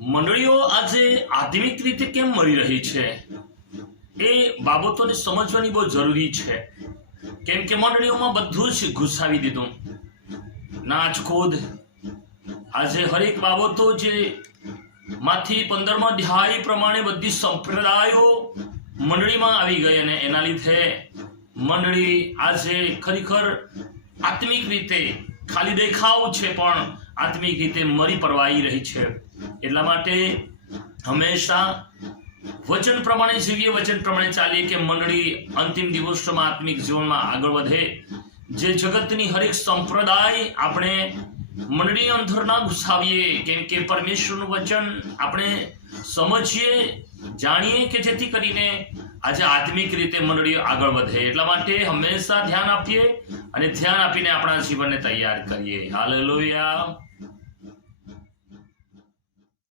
મંડળીઓ આજે આધ્યાત્મિક રીતે કેમ મળી રહી છે એ બાબતોને સમજવાની બહુ જરૂરી છે. કેમ કે મંડળીઓમાં બધું જ ઘુસાવી દીધું. નાચ કૂદ આજે હરેક બાબતો જે માંથી 15મા અધ્યાય પ્રમાણે બધી સંપ્રદાયો મંડળીમાં આવી ગઈ અને એના લીધે મંડળી આજે ખરેખર આત્મિક રીતે ખાલી દેખાવ છે પણ આત્મિક રીતે મરી પરવાઈ રહી છે. એટલા માટે હંમેશા વચન પ્રમાણે જીવીએ, વચન પ્રમાણે ચાલીએ કે મંડળી અંતિમ દિવસોમાં આત્મિક જીવનમાં આગળ વધે. જે જગતની હરેક સંપ્રદાય આપણે મંડળી અંદર ના ઘુસાવીએ, કેમ કે પરમેશ્વરનું વચન આપણે સમજીએ, જાણીએ કે જેથી કરીને આજે આત્મિક રીતે મંડળીઓ આગળ વધે. એટલા માટે હંમેશા ધ્યાન આપીએ અને ધ્યાન આપીને આપણા જીવનને તૈયાર કરીએ. હાલેલુયા.